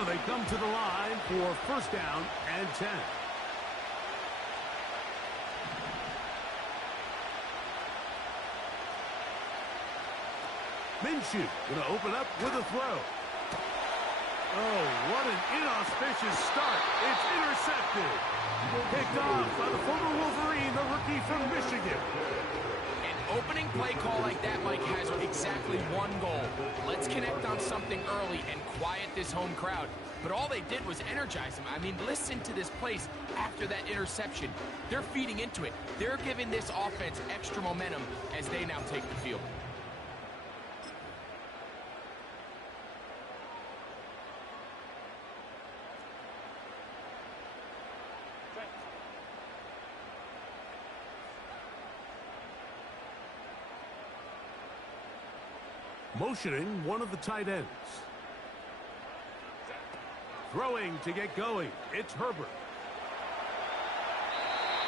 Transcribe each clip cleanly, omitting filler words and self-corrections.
So they come to the line for first down and 10. Minshew going to open up with a throw. Oh, what an inauspicious start. It's intercepted. Picked off by the former Wolverine, the rookie from Michigan. An opening play call like that, Mike, has exactly one goal. Let's connect on something early and quiet this home crowd. But all they did was energize them. I mean, listen to this place after that interception. They're feeding into it. They're giving this offense extra momentum as they now take the field. Motioning one of the tight ends. Throwing to get going. It's Herbert.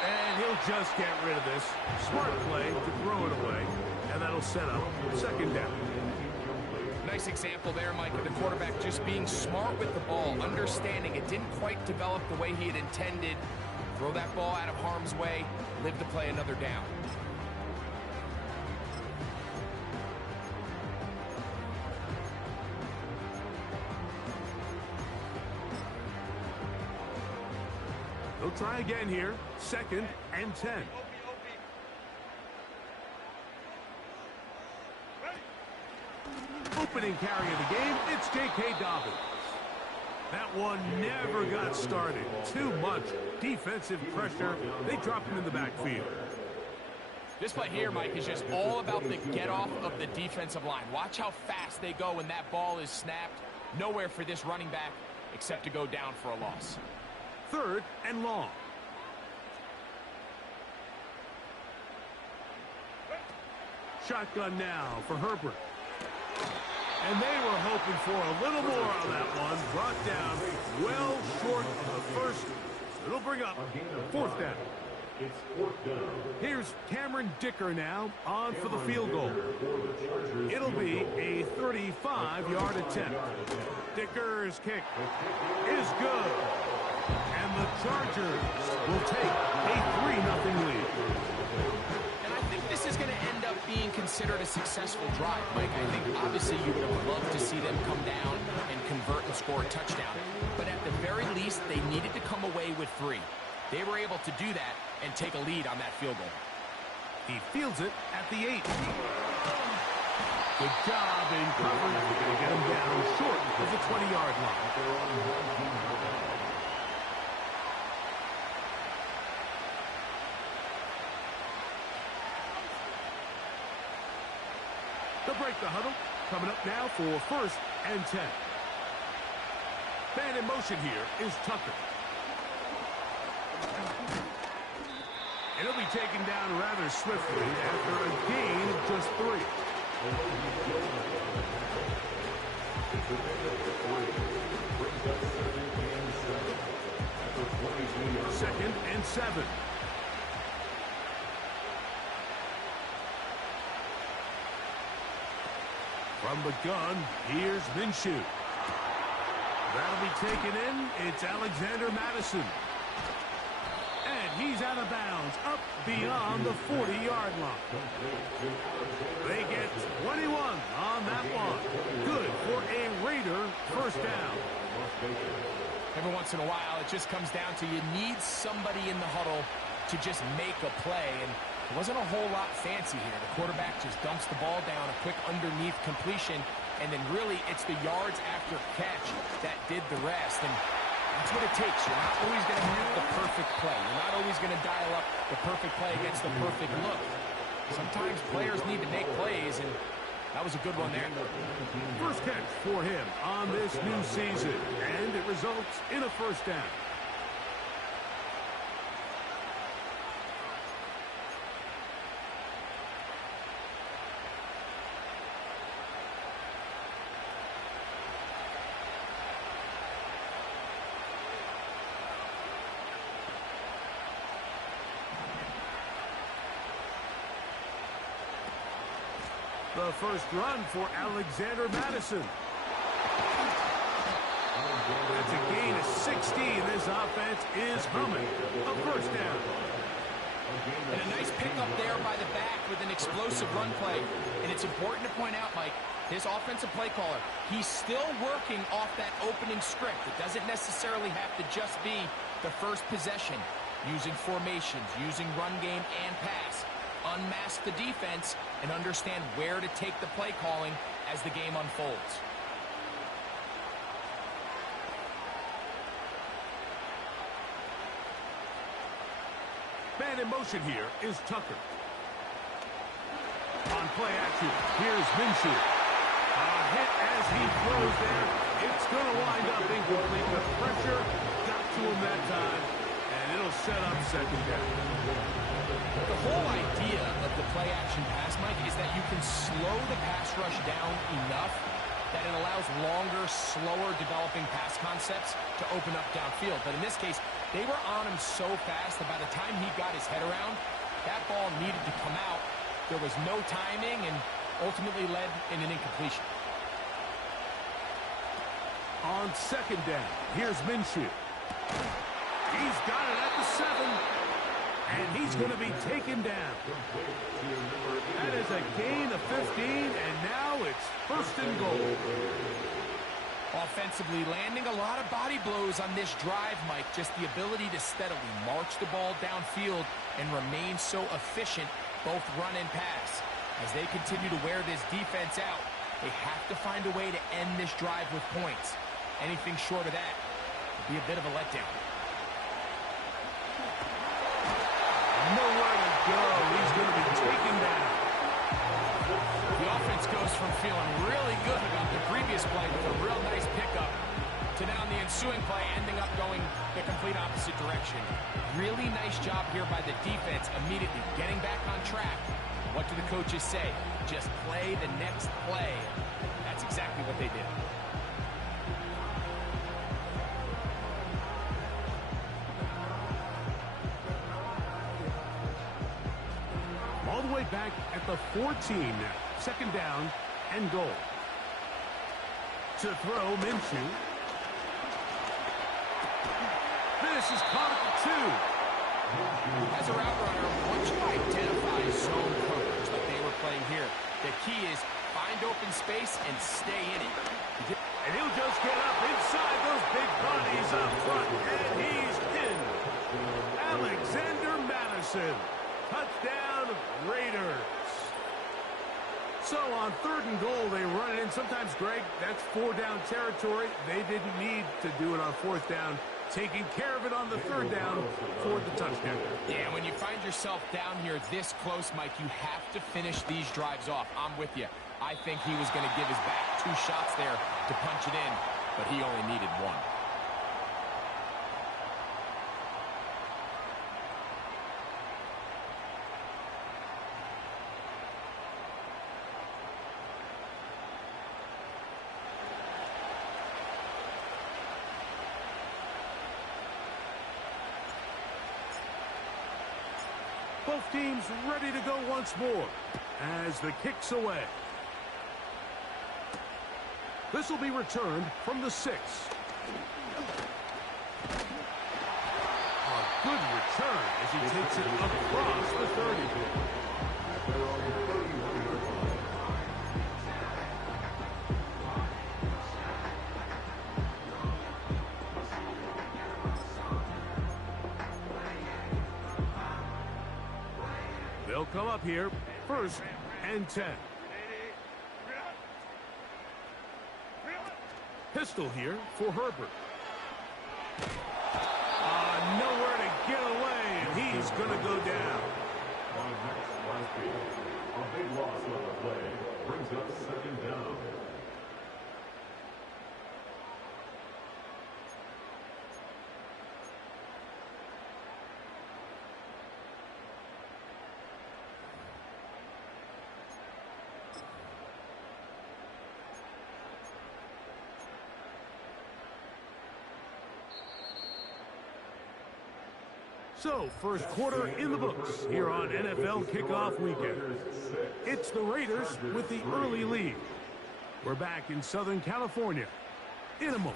And he'll just get rid of this. Smart play to throw it away. And that'll set up second down. Nice example there, Mike, of the quarterback just being smart with the ball, understanding it didn't quite develop the way he had intended. Throw that ball out of harm's way, live to play another down. They'll try again here. Second and 10. Opening carry of the game, it's J.K. Dobbins. That one never got started. Too much defensive pressure. They drop him in the backfield. This play here, Mike, is just all about the get-off of the defensive line. Watch how fast they go when that ball is snapped. Nowhere for this running back except to go down for a loss. Third and long. Shotgun now for Herbert. And they were hoping for a little more on that one. Brought down well short of the first. It'll bring up fourth down. Here's Cameron Dicker now on for the field goal. It'll be a 35-yard attempt. Dicker's kick is good. And the Chargers will take a 3-0 lead. And I think this is going to end up being considered a successful drive, Mike. I think obviously you would have loved to see them come down and convert and score a touchdown. But at the very least, they needed to come away with 3. They were able to do that and take a lead on that field goal. He fields it at the 8. Good job in coverage. They're going to get him down short of the 20-yard line. They'll break the huddle. Coming up now for first and 10. Man in motion here is Tucker. And he'll be taken down rather swiftly after a gain of just 3. Second and 7. From the gun, here's Minshew. That'll be taken in. It's Alexander Madison. And he's out of bounds, up beyond the 40-yard line. They get 21 on that one. Good for a Raider first down. Every once in a while, it just comes down to you need somebody in the huddle to just make a play. And it wasn't a whole lot fancy here. The quarterback just dumps the ball down, a quick underneath completion, and then really it's the yards after catch that did the rest. And that's what it takes. You're not always going to have the perfect play. You're not always going to dial up the perfect play against the perfect look. Sometimes players need to make plays, and that was a good one there. First catch for him on this new season, and it results in a first down. The first run for Alexander Madison. That's a gain of 16. This offense is humming. A first down. And a nice pickup there by the back with an explosive run play. And it's important to point out, Mike, his offensive play caller, he's still working off that opening script. It doesn't necessarily have to just be the first possession. Using formations, using run game and pass. Unmask the defense and understand where to take the play calling as the game unfolds. Man in motion here is Tucker. On play action, here's Minshew. A hit as he throws there. It's going to wind up incomplete. The pressure got to him that time, and it'll set up second down. The whole idea of the play action pass, Mike, is that you can slow the pass rush down enough that it allows longer, slower developing pass concepts to open up downfield. But in this case, they were on him so fast that by the time he got his head around, that ball needed to come out. There was no timing and ultimately led in an incompletion. On second down, here's Minshew. He's got it at the 7. And he's going to be taken down. That is a gain of 15, and now it's first and goal. Offensively, landing a lot of body blows on this drive, Mike. Just the ability to steadily march the ball downfield and remain so efficient, both run and pass. As they continue to wear this defense out, they have to find a way to end this drive with points. Anything short of that would be a bit of a letdown. Nowhere to go. He's going to be taken down. The offense goes from feeling really good about the previous play with a real nice pickup to now in the ensuing play ending up going the complete opposite direction. Really nice job here by the defense immediately getting back on track. What do the coaches say? Just play the next play. That's exactly what they did. All the way back at the 14 now. Second down and goal. To throw, Minshew. This is caught at the 2. As a route runner, once you identify zone coverage like they were playing here, the key is find open space and stay in it. And he'll just get up inside those big bodies up front. And he's in. Alexander Madison. Touchdown, Raiders. So on third and goal, they run it in. Sometimes, Greg, that's 4-down territory. They didn't need to do it on fourth down. Taking care of it on the third down for the touchdown. Yeah, when you find yourself down here this close, Mike, you have to finish these drives off. I'm with you. I think he was going to give his back 2 shots there to punch it in, but he only needed 1. Both teams ready to go once more as the kick's away. This will be returned from the 6. A good return as he takes it across the 30. They'll come up here, first and 10. Pistol here for Herbert. Nowhere to get away, and he's going to go down. A big loss on the play brings up second down. So, first quarter in the books here on NFL Kickoff Weekend. It's the Raiders with the early lead. We're back in Southern California in a moment.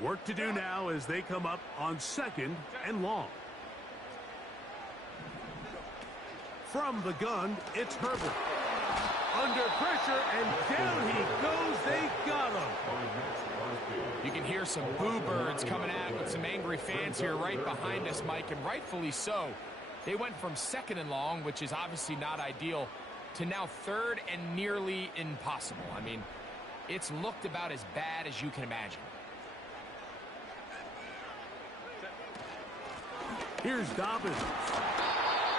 Work to do now as they come up on 2nd and long. From the gun, it's Herbert. Under pressure, and down he goes. They got him. You can hear some boo birds coming out with some angry fans here right behind us, Mike, and rightfully so. They went from 2nd and long, which is obviously not ideal, to now 3rd and nearly impossible. I mean, it's looked about as bad as you can imagine. Here's Dobbins.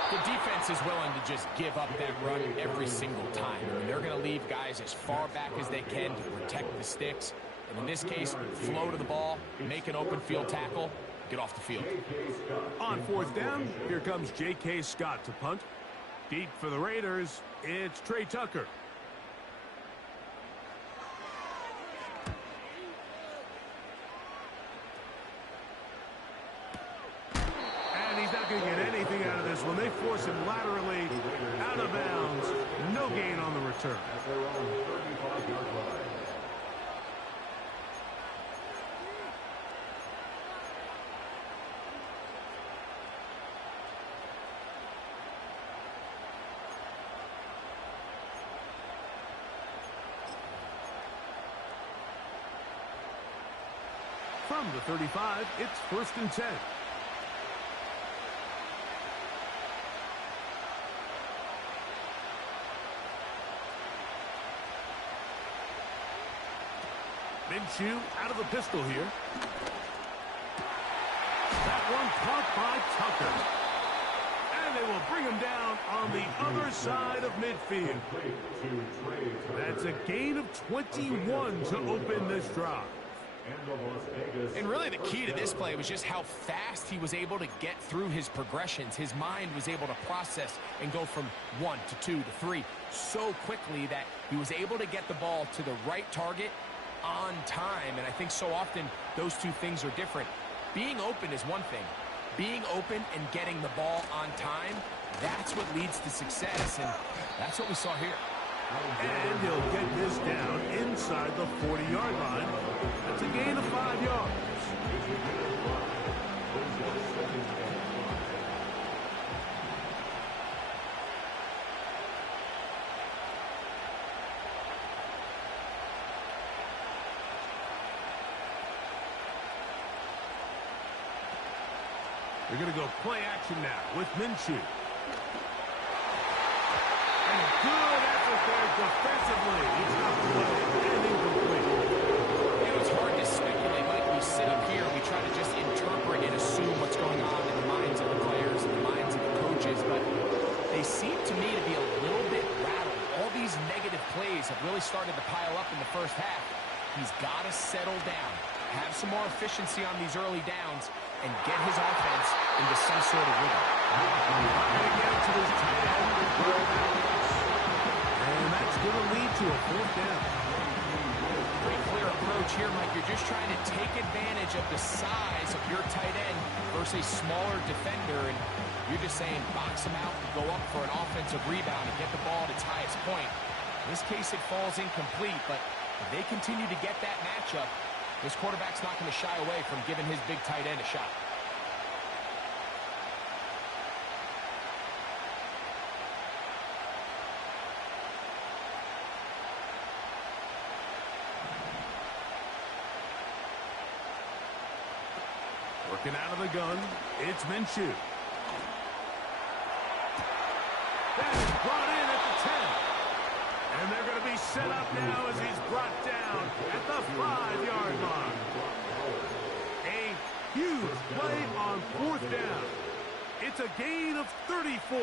The defense is willing to just give up that run every single time. I mean, they're going to leave guys as far back as they can to protect the sticks. And in this case, flow to the ball, make an open field tackle, get off the field. On 4th down, here comes J.K. Scott to punt. Deep for the Raiders, it's Trey Tucker. He's not going to get anything out of this one. They force him laterally out of bounds. No gain on the return. From the 35, it's 1st and 10. Minshew out of the pistol here. That one caught by Tucker. And they will bring him down on the other side of midfield. That's a gain of 21 to open this drive. And really the key to this play was just how fast he was able to get through his progressions. His mind was able to process and go from 1 to 2 to 3 so quickly that he was able to get the ball to the right target on time. And I think so often those two things are different. Being open is one thing. Being open and getting the ball on time, that's what leads to success. And that's what we saw here. And he'll get this down inside the 40-yard line. That's a gain of 5 yards. They're going to go play action now with Minshew. And good effort there defensively. He's got the play and incomplete. You know, it's hard to speculate. Like we sit up here, we try to just interpret and assume what's going on in the minds of the players and the minds of the coaches, but they seem to me to be a little bit rattled. All these negative plays have really started to pile up in the first half. He's got to settle down, have some more efficiency on these early downs, and get his offense into some sort of rhythm. And that's going to lead to a 4th down. Pretty clear approach here, Mike. You're just trying to take advantage of the size of your tight end versus a smaller defender, and you're just saying box him out and go up for an offensive rebound and get the ball at its highest point. In this case, it falls incomplete, but if they continue to get that matchup, this quarterback's not going to shy away from giving his big tight end a shot. Working out of the gun, it's Minshew. That is brought in at the 10. And they're going to be set up now as he's brought down at the 5-yard line. A huge play on 4th down. It's a gain of 34.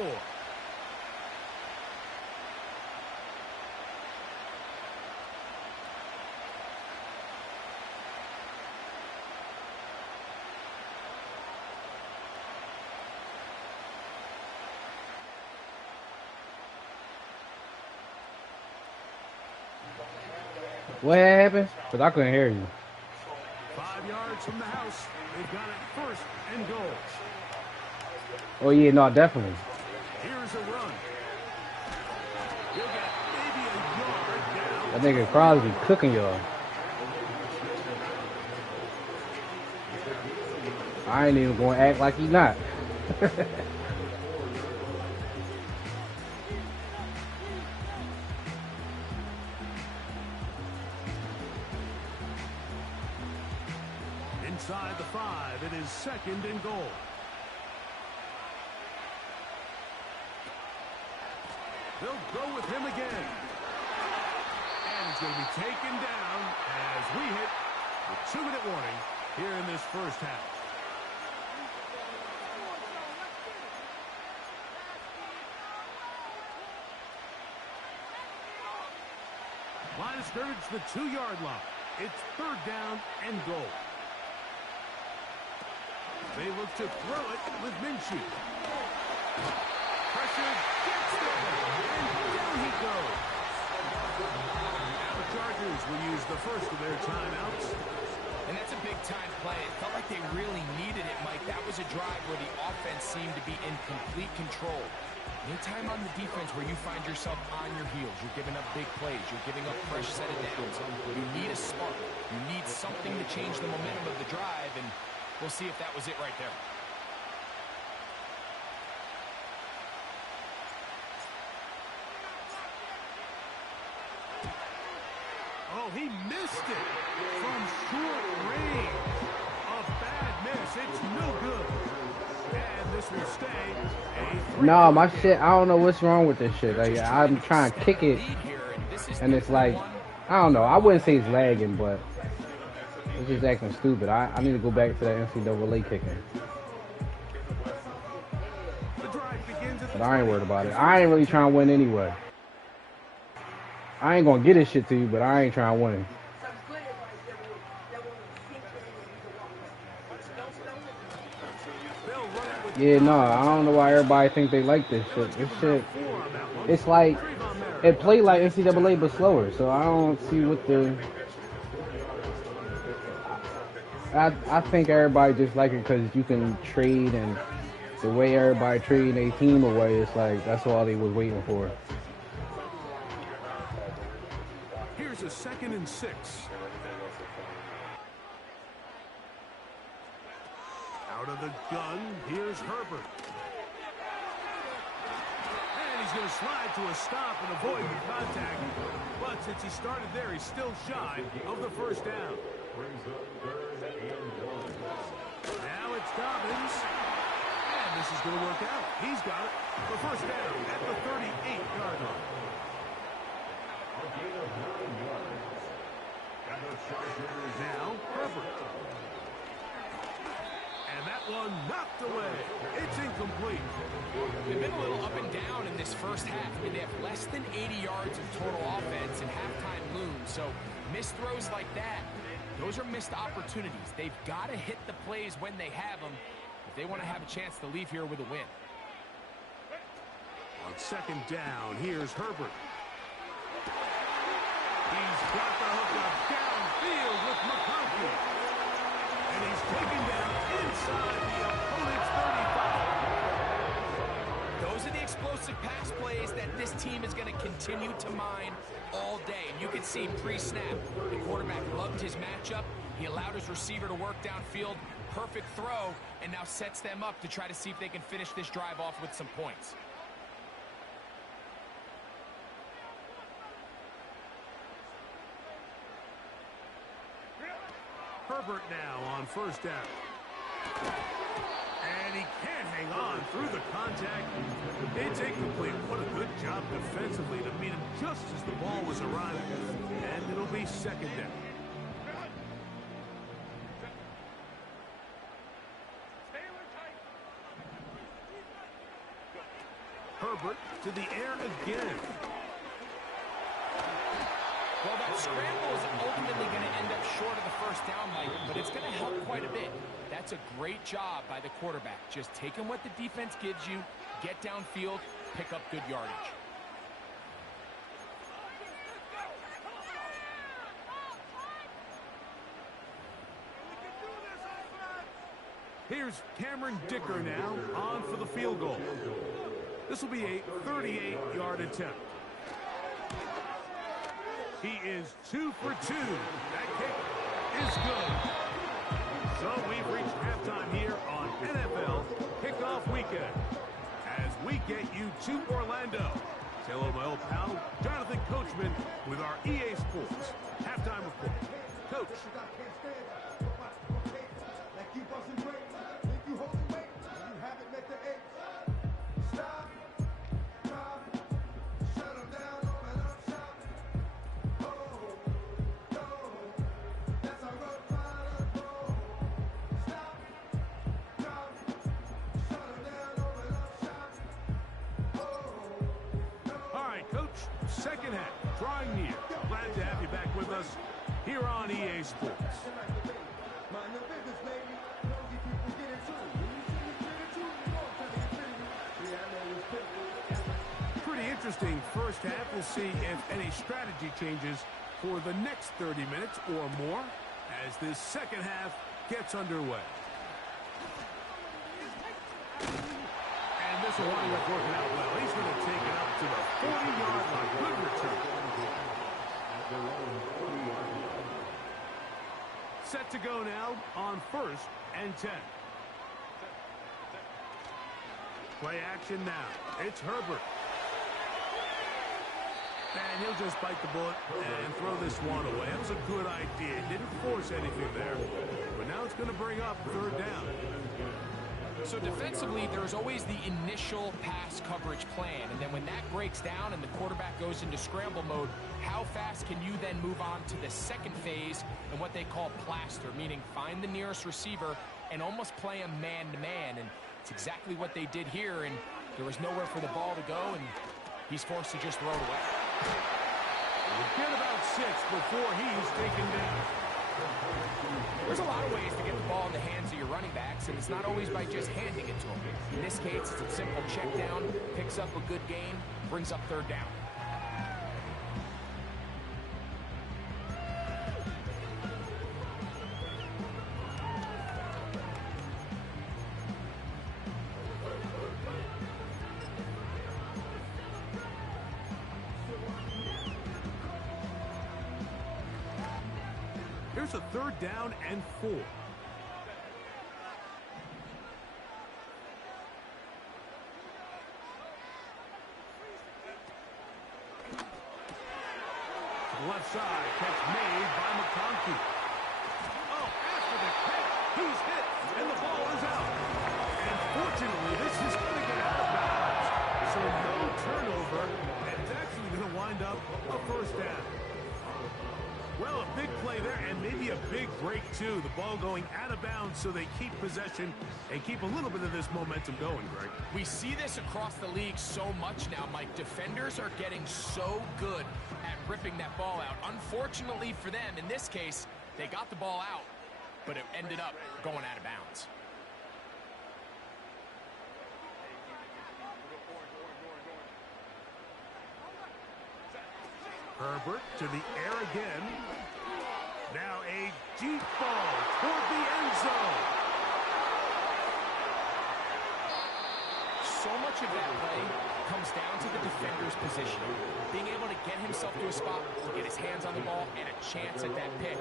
What happened? Because I couldn't hear you. 5 yards from the house. They've got it 1st and goal. Oh, yeah, no, definitely. Here's a run. You'll get maybe a yard down. That nigga Crosby cooking y'all. I ain't even gonna act like he not. Inside the 5, it is 2nd and goal. They'll go with him again. And he's going to be taken down as we hit the 2-minute warning here in this first half. Line of scrimmage, the 2-yard line. It's 3rd down and goal. They look to throw it with Minshew. Pressure gets there, and down he goes. Now the Chargers will use the first of their timeouts. And that's a big-time play. It felt like they really needed it, Mike. That was a drive where the offense seemed to be in complete control. Anytime on the defense where you find yourself on your heels, you're giving up big plays, you're giving up fresh set of downs, you need a spark. You need something to change the momentum of the drive, and we'll see if that was it right there. Oh, he missed it from short range. A bad miss. It's no good. And this will stay a 3. No, my shit, I don't know what's wrong with this shit. Like, I'm trying to kick it, and it's like, I don't know. I wouldn't say it's lagging, but it's just acting stupid. I need to go back to that NCAA kicking. But I ain't worried about it. I ain't really trying to win anyway. I ain't gonna get this shit to you, but I ain't trying to win. Yeah, no, I don't know why everybody think they like this shit. This shit, it's like, it played like NCAA but slower, so I don't see what the... I think everybody just like it because you can trade, and the way everybody trading their team away, it's like, that's all they was waiting for. Here's a 2nd and 6. Out of the gun, here's Herbert. And he's going to slide to a stop and avoid the contact. But since he started there, he's still shy of the first down. Now it's Dobbins. And this is going to work out. He's got it. The first down at the 38-yard line. Now Herbert. And that one knocked away. It's incomplete. They've been a little up and down in this first half. I mean, they have less than 80 yards of total offense and halftime looms. So missed throws like that, those are missed opportunities. They've got to hit the plays when they have them if they want to have a chance to leave here with a win. On 2nd down, here's Herbert. He's got the hook up downfield with McConkey. And he's taken down inside the opponent's 35. Those are the explosive pass plays that this team is going to continue to mine all day. And you can see pre-snap, the quarterback loved his matchup. He allowed his receiver to work downfield. Perfect throw, and now sets them up to try to see if they can finish this drive off with some points. Herbert now on 1st down. And he can't hang on through the contact. It's incomplete. What a good job defensively to meet him just as the ball was arriving. And it'll be 2nd down. Herbert to the air again. Well, that scramble is ultimately going to end up short of the first down, Mike, but it's going to help quite a bit. That's a great job by the quarterback. Just taking what the defense gives you, get downfield, pick up good yardage. Here's Cameron Dicker now on for the field goal. This will be a 38-yard attempt. He is 2 for 2. That kick is good. So we've reached halftime here on NFL Kickoff Weekend. As we get you to Orlando. Say hello to my old pal, Jonathan Coachman, with our EA Sports halftime report. Coach. Second half, drawing near. Glad to have you back with us here on EA Sports. Pretty interesting first half. We'll see if any strategy changes for the next 30 minutes or more as this second half gets underway. This will wind up working out well. He's going to take it up to the 40-yard line. Good return. Set to go now on 1st and 10. Play action now. It's Herbert. And he'll just bite the bullet and throw this one away. That was a good idea. Didn't force anything there. But now it's going to bring up 3rd down. So defensively, there's always the initial pass coverage plan, and then when that breaks down and the quarterback goes into scramble mode, how fast can you then move on to the second phase and what they call plaster, meaning find the nearest receiver and almost play him man-to-man, and it's exactly what they did here, and there was nowhere for the ball to go, and he's forced to just throw it away. We'll get about 6 before he's taken down. There's a lot of ways to get the ball in the hands of your running backs, and it's not always by just handing it to them. In this case, it's a simple check down, picks up a good gain, brings up 3rd down. Here's a 3rd down and 4. Left side, catch made by McConkey. Oh, after the catch, he's hit, and the ball is out. And fortunately, this is going to get out of bounds. So no turnover, and it's actually going to wind up a 1st down. Well, a big play there, and maybe a big break, too. The ball going out of bounds so they keep possession and keep a little bit of this momentum going, Greg. We see this across the league so much now, Mike. Defenders are getting so good at ripping that ball out. Unfortunately for them, in this case, they got the ball out, but it ended up going out of bounds. Herbert to the air again. Now a deep ball toward the end zone. So much of that play comes down to the defender's position. Being able to get himself to a spot, to get his hands on the ball, and a chance at that pick.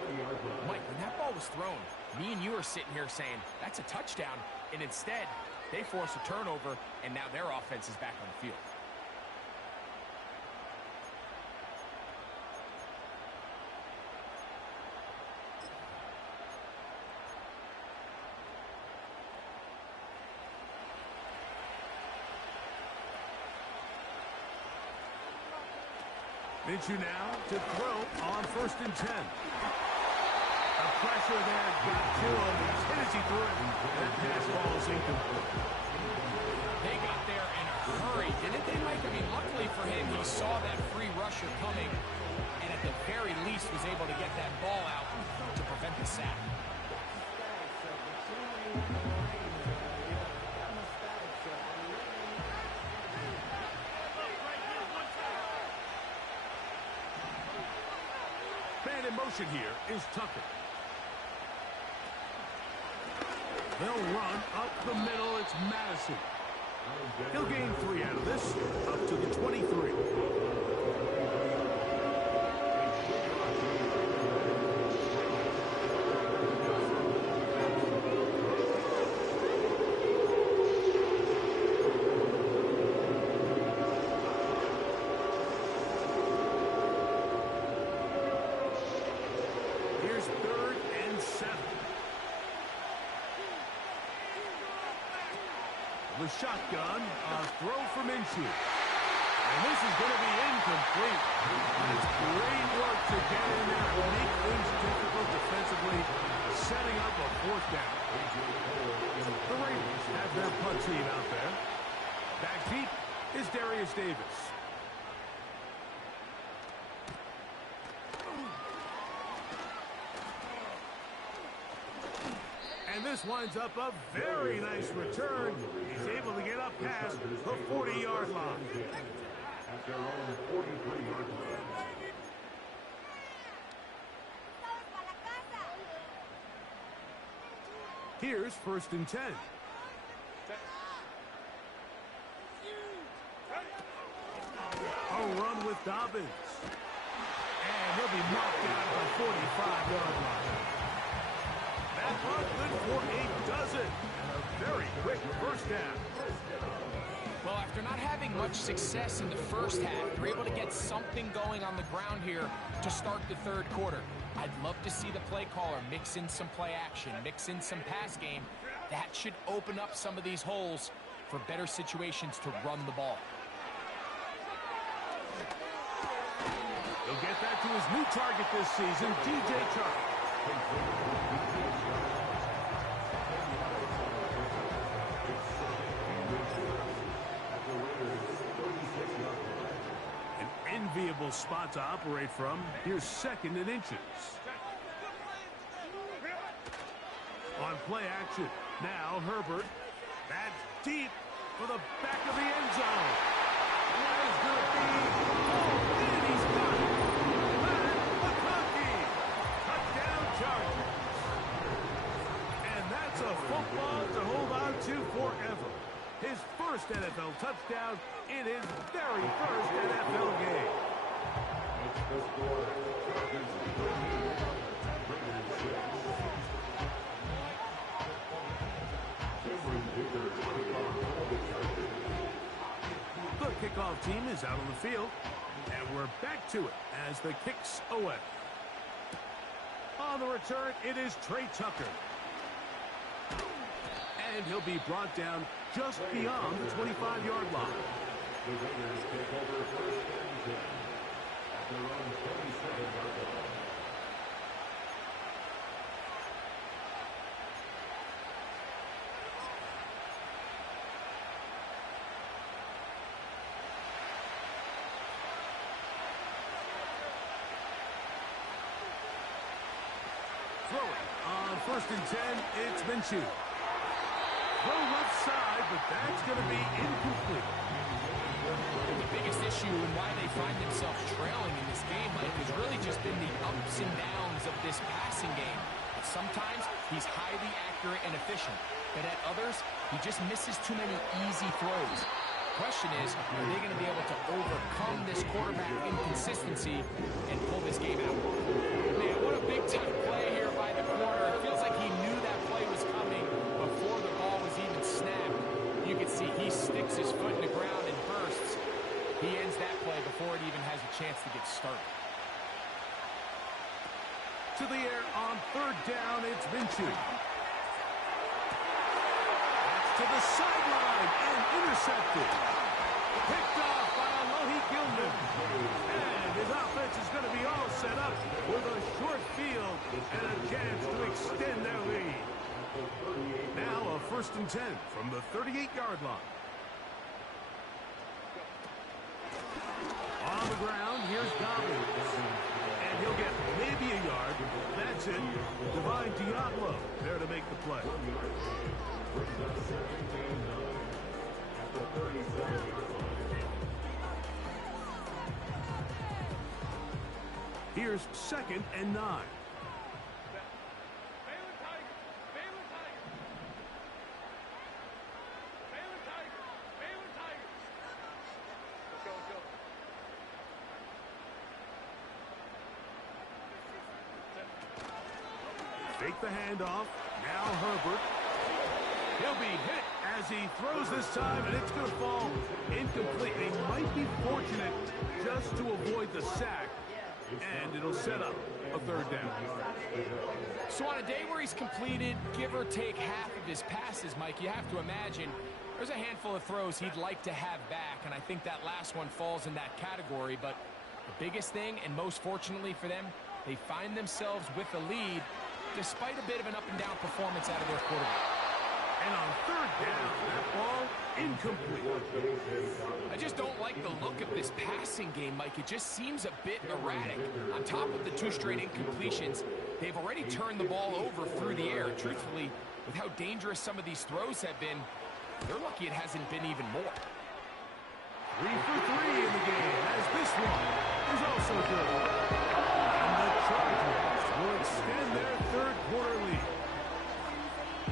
Mike, when that ball was thrown, me and you are sitting here saying, that's a touchdown. And instead, they force a turnover, and now their offense is back on the field. Minshew now to throw on 1st and 10. The pressure there got to him. He's hit as he threw it. And that pass ball is incomplete. They got there in a hurry, didn't they, Mike? I mean, luckily for him, he saw that free rusher coming, and at the very least was able to get that ball out to prevent the sack. Man in motion here is Tucker. They'll run up the middle. It's Madison. He'll gain 3 out of this, up to the 23. shotgun. A throw from Minshew. And this is going to be incomplete. It's great work to get in there and make things difficult defensively, setting up a fourth down. The Raiders have their punt team out there. Back deep is Darius Davis. And this winds up a very nice return. He's able to get up past the 40-yard line. At their own 43-yard line. Here's 1st and 10. A run with Dobbins. And he'll be knocked out at the 45-yard line. That run good for a dozen. And a very quick first down. Well, after not having much success in the first half, they're able to get something going on the ground here to start the third quarter. I'd love to see the play caller mix in some play action, mix in some pass game. That should open up some of these holes for better situations to run the ball. He'll get that to his new target this season, DJ Chark. Enviable spot to operate from. Here's 2nd and inches. On play action. Now Herbert. That's deep for the back of the end zone. That is going to be... Oh, and he's got it. Matt McConkey. Touchdown Chargers. And that's a football to hold on to forever. His first NFL touchdown in his very first NFL game. The kickoff team is out on the field, and we're back to it as the kick's away. On the return, it is Trey Tucker. And he'll be brought down just beyond the 25-yard line. The Raiders take over 1st and 10 at their own 27-yard line. Throwing on 1st and 10, it's Minshew. Throw left side, but that's going to be incomplete. The biggest issue and why they find themselves trailing in this game, Mike, has really just been the ups and downs of this passing game. Sometimes he's highly accurate and efficient, but at others, he just misses too many easy throws. The question is, are they going to be able to overcome this quarterback inconsistency and pull this game out? Man, what a big-time play here by the corner. It feels like he knew that play was coming before the ball was even snapped. You can see he sticks his foot in the ground and bursts. He ends that play before it even has a chance to get started. To the air on 3rd down, it's Minshew. That's to the sideline and intercepted. Picked off by Alohi Gilman. And his offense is going to be all set up with a short field and a chance to extend their lead. Now a 1st and 10 from the 38-yard line. On the ground, here's Dobbins. And he'll get maybe a yard. That's it. Divine Diablo there to make the play. Here's 2nd and 9. Fake the handoff. Now Herbert. He'll be hit as he throws this time, and it's going to fall incomplete. They might be fortunate just to avoid the sack, and it'll set up a 3rd down. So on a day where he's completed, give or take half of his passes, Mike, you have to imagine There's a handful of throws he'd like to have back, and I think that last one falls in that category. But the biggest thing, and most fortunately for them, they find themselves with a lead despite a bit of an up-and-down performance out of their quarterback. And on third down, that ball incomplete. I just don't like the look of this passing game, Mike. It just seems a bit erratic. On top of the 2 straight incompletions, they've already turned the ball over through the air. Truthfully, with how dangerous some of these throws have been, they're lucky it hasn't been even more. 3 for 3 in the game, as this one is also good. And the Chargers will extend their third quarter lead.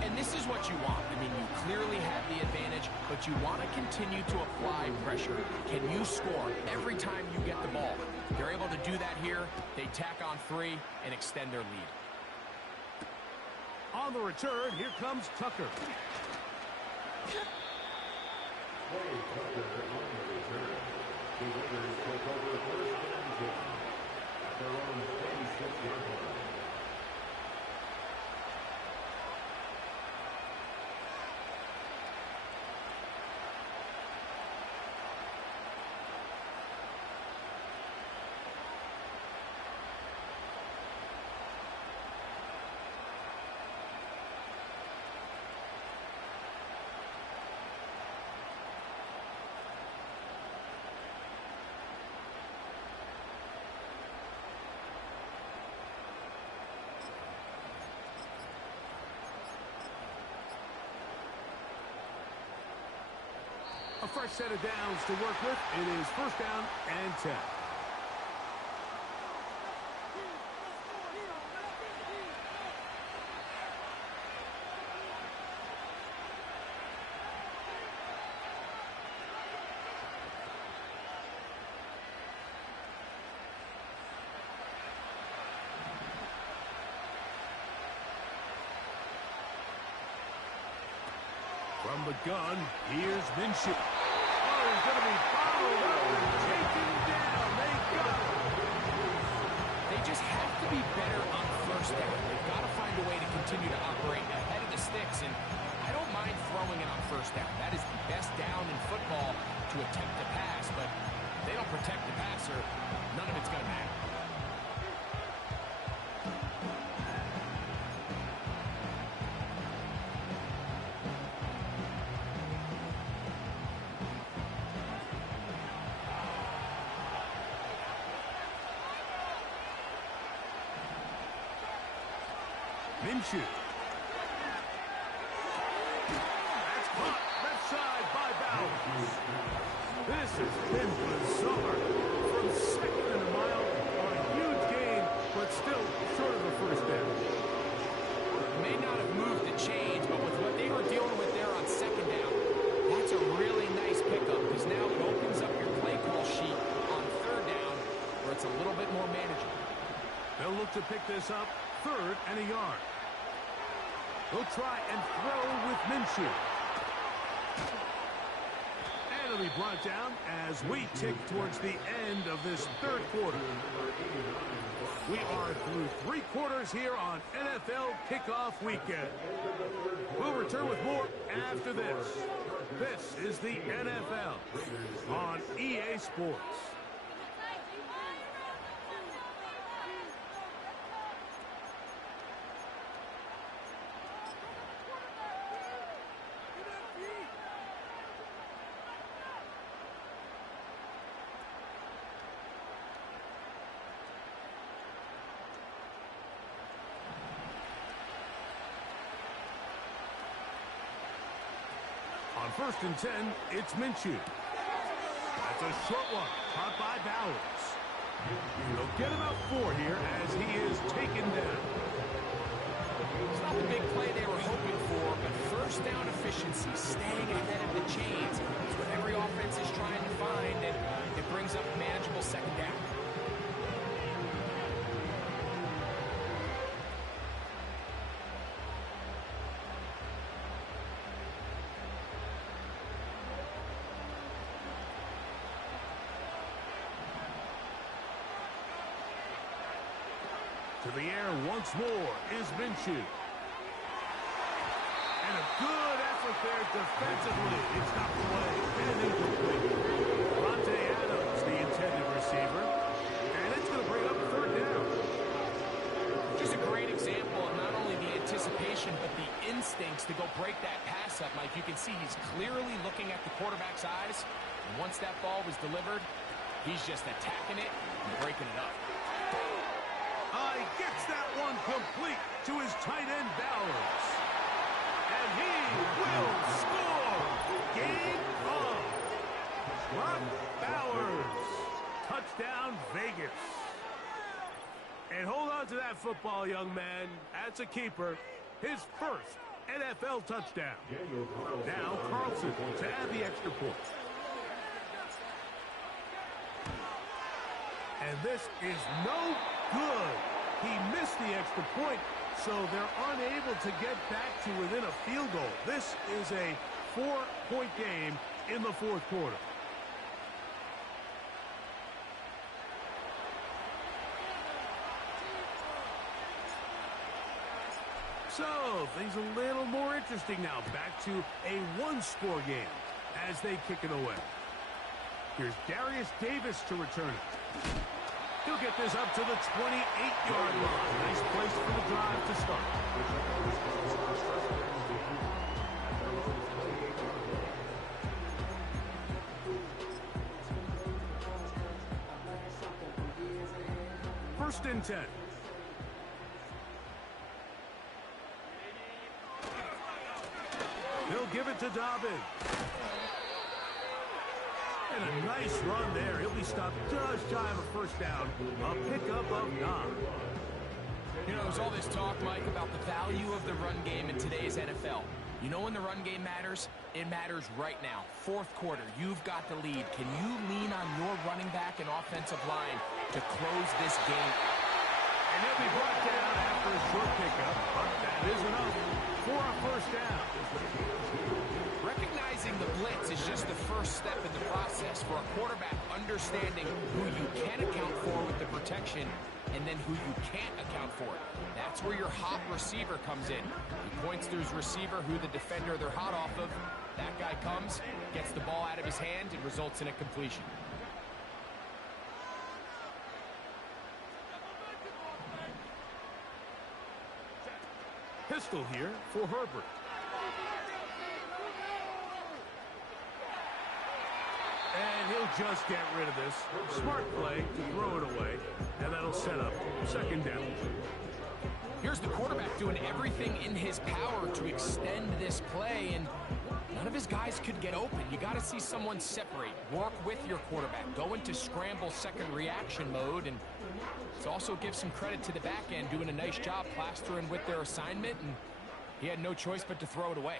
And this is what you want. I mean, you clearly have the advantage, but you want to continue to apply pressure. Can you score every time you get the ball? They're able to do that here. They tack on 3 and extend their lead. On the return, here comes Tucker. The Raiders take over first and 10 at their own 26-yard line. A fresh set of downs to work with. It is first down and 10. From the gun, here's Minshew. Oh, he's going to be followed up and taken down. They got him. They just have to be better on first down. They've got to find a way to continue to operate ahead of the sticks, and I don't mind throwing it on first down. That is the best down in football to attempt to pass, but if they don't protect the passer, none of it's going to matter. Minshew. That's caught left side by Bowers. This has been bizarre. From second and a mile, a huge gain, but still short of a first down. May not have moved the chains, but with what they were dealing with there on second down, that's a really nice pickup because now it opens up your play call sheet on third down where it's a little bit more manageable. They'll look to pick this up, third and a yard. They'll try and throw with Minshew. And it'll be brought down as we tick towards the end of this third quarter. We are through 3 quarters here on NFL Kickoff Weekend. We'll return with more after this. This is the NFL on EA Sports. On first and 10, it's Minshew. That's a short one, caught by Bowers. They'll get about 4 here as he is taken down. It's not the big play they were hoping for, but first down efficiency, staying ahead of the chains, is what every offense is trying to find, and it brings up a manageable second down. To the air once more is Minshew. And a good effort there defensively. It's knocked away and incomplete. Monte Adams, the intended receiver. And it's going to bring up third down. Just a great example of not only the anticipation, but the instincts to go break that pass up, Mike. You can see he's clearly looking at the quarterback's eyes. And once that ball was delivered, he's just attacking it and breaking it up. He gets that one complete to his tight end, Bowers. And he will score. Game on. Brock Bowers. Touchdown, Vegas. And hold on to that football, young man. That's a keeper. His first NFL touchdown. Now Carlson to add the extra point. And this is no good. He missed the extra point, so they're unable to get back to within a field goal. This is a 4-point game in the fourth quarter. So, things a little more interesting now. Back to a one-score game as they kick it away. Here's Darius Davis to return it. He'll get this up to the 28-yard line. Nice place for the drive to start. First and 10. He'll give it to Dobbins. And a nice run there. He'll be stopped just shy of a first down. A pickup of 9. You know, there's all this talk, Mike, about the value of the run game in today's NFL. You know when the run game matters? It matters right now. Fourth quarter, you've got the lead. Can you lean on your running back and offensive line to close this game? And he'll be brought down after a short pickup, but that is enough for a first down. Recognizing the blitz is just the first step in the process for a quarterback understanding who you can account for with the protection and then who you can't account for. That's where your hot receiver comes in. He points to his receiver who the defender they're hot off of. That guy comes, gets the ball out of his hand, and results in a completion. Pistol here for Herbert. And he'll just get rid of this. Smart play to throw it away. And that'll set up second down. Here's the quarterback doing everything in his power to extend this play, and none of his guys could get open. You got to see someone separate, work with your quarterback, go into scramble second reaction mode, and let's also give some credit to the back end doing a nice job plastering with their assignment, and he had no choice but to throw it away.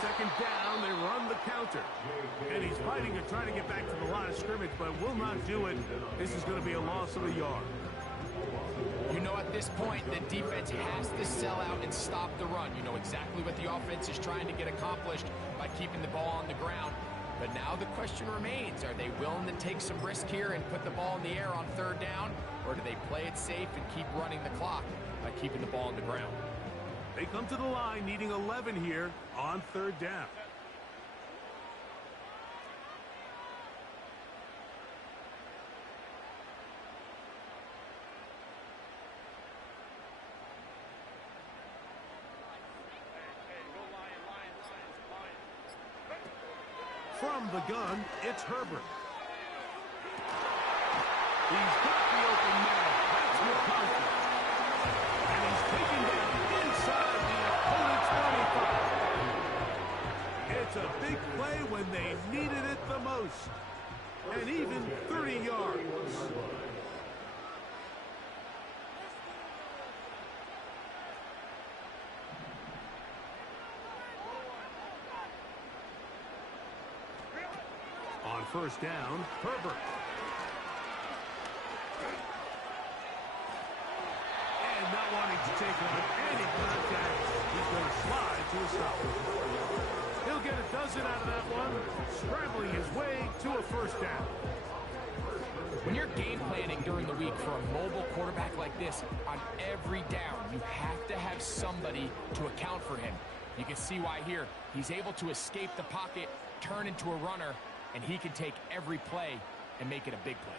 Second down, they run the counter. And he's fighting to try to get back to the line of scrimmage, but will not do it. This is going to be a loss of a yard. You know, at this point, the defense has to sell out and stop the run. You know exactly what the offense is trying to get accomplished by keeping the ball on the ground. But now the question remains, are they willing to take some risk here and put the ball in the air on third down? Or do they play it safe and keep running the clock by keeping the ball on the ground? They come to the line needing 11 here on third down. From the gun, it's Herbert. He's got the open man. That's McCarthy. And he's taken down inside the opponent's 35. It's a big play when they needed it the most. And even 30 yards. On first down, Herbert. And not wanting to take on any contact, he's going to slide to a stop. He'll get a dozen out of that one, scrambling his way to a first down. When you're game planning during the week for a mobile quarterback like this, on every down, you have to have somebody to account for him. You can see why here. He's able to escape the pocket, turn into a runner, and he can take every play and make it a big play.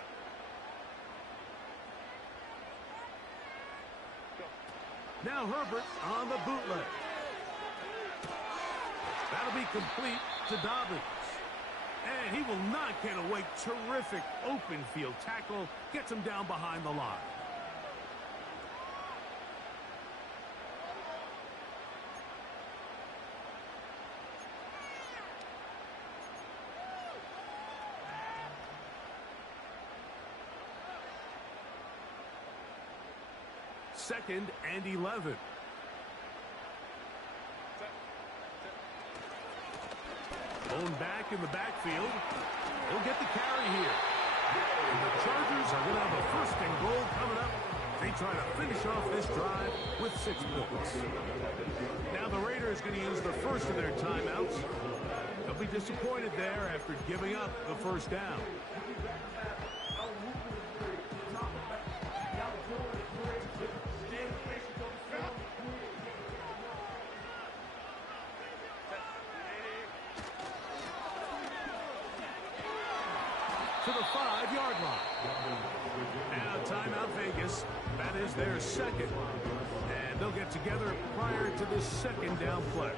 Now Herbert on the bootleg. That'll be complete to Dobbins. And he will not get away. Terrific open field tackle. Gets him down behind the line. Second and 11. Going back in the backfield. He'll get the carry here. And the Chargers are going to have a first and goal coming up. They try to finish off this drive with 6 points. Now the Raiders going to use the first of their timeouts. They'll be disappointed there after giving up the first down. To the 5-yard line. Now timeout Vegas. That is their second. And they'll get together prior to this second down play.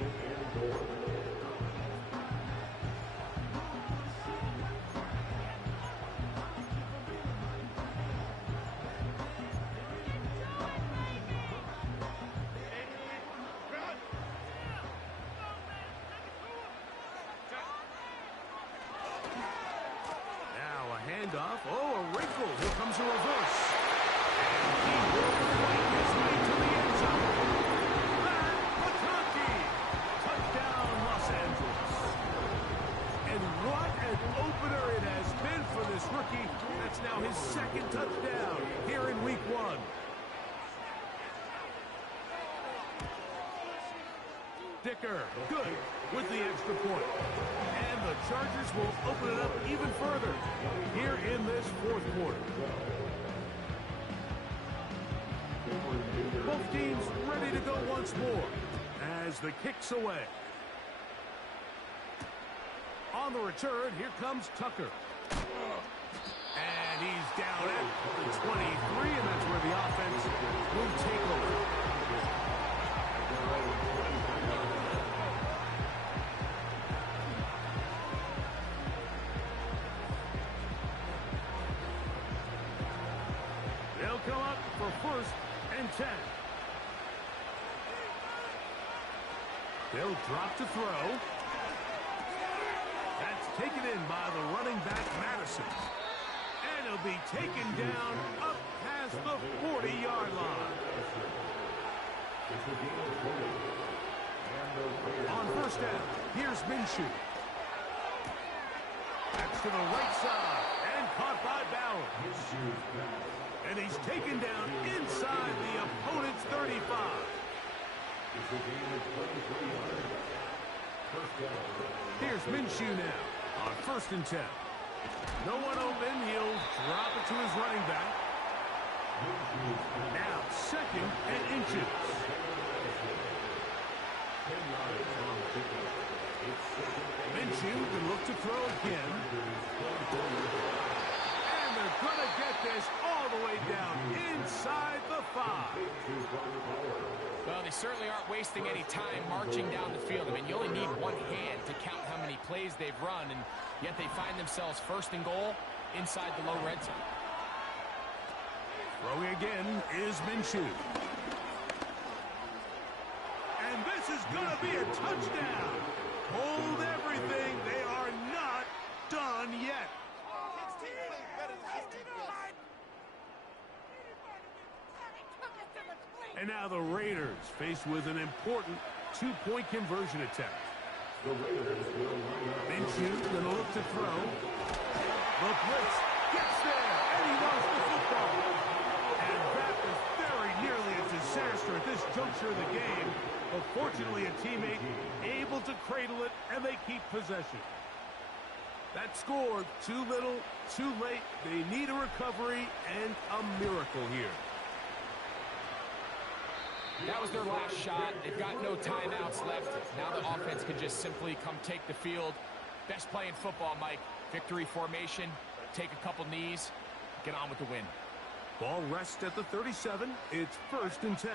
Handoff. Oh, a wrinkle. Here comes a reverse. And he will fight his way to the end zone. Matt McConkey. Touchdown, Los Angeles. And what an opener it has been for this rookie. That's now his second touchdown here in week 1. Dicker, good with the extra point. And the Chargers will open it up even further here in this 4th quarter. Both teams ready to go once more as the kick's away. On the return, here comes Tucker. And he's down at the 23, and that's where the offense will take over. Come up for 1st and 10. They'll drop to throw. That's taken in by the running back Madison. And he'll be taken down up past the 40-yard line. On 1st down, here's Minshew. That's to the right side and caught by Bauer. And he's taken down inside the opponent's 35. Here's Minshew now on 1st and 10. No one open. He'll drop it to his running back. Now 2nd and inches. Minshew can look to throw again. They're going to get this all the way down inside the 5. Well, they certainly aren't wasting any time marching down the field. I mean, you only need one hand to count how many plays they've run, and yet they find themselves 1st and goal inside the low red zone. Throwing again is Minshew. And this is going to be a touchdown. Hold everything. They are not done yet. And now the Raiders faced with an important 2-point conversion attempt. Minshew going to look to throw. The blitz gets there, and he lost the football. And that was very nearly a disaster at this juncture of the game. But fortunately, a teammate able to cradle it, and they keep possession. That score, too little, too late. They need a recovery and a miracle here. That was their last shot. They've got no timeouts left. Now the offense can just simply come take the field. Best play in football, Mike. Victory formation, take a couple knees, get on with the win. Ball rests at the 37. It's 1st and 10.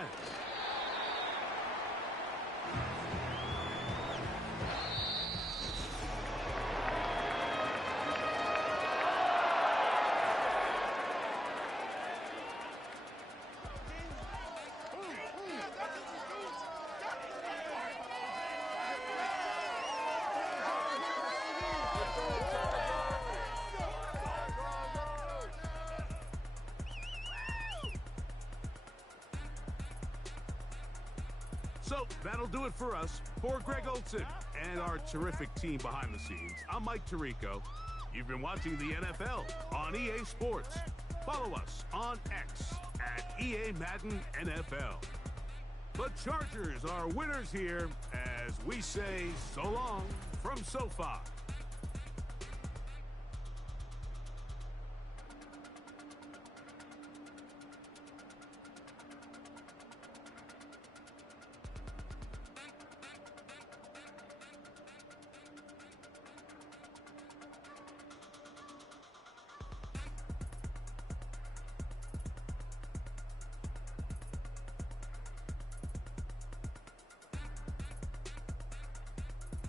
So that'll do it for us. For Greg Olson and our terrific team behind the scenes, I'm Mike Tirico. You've been watching the NFL on EA Sports. Follow us on X at EA Madden NFL. The Chargers are winners here as we say so long from SoFi.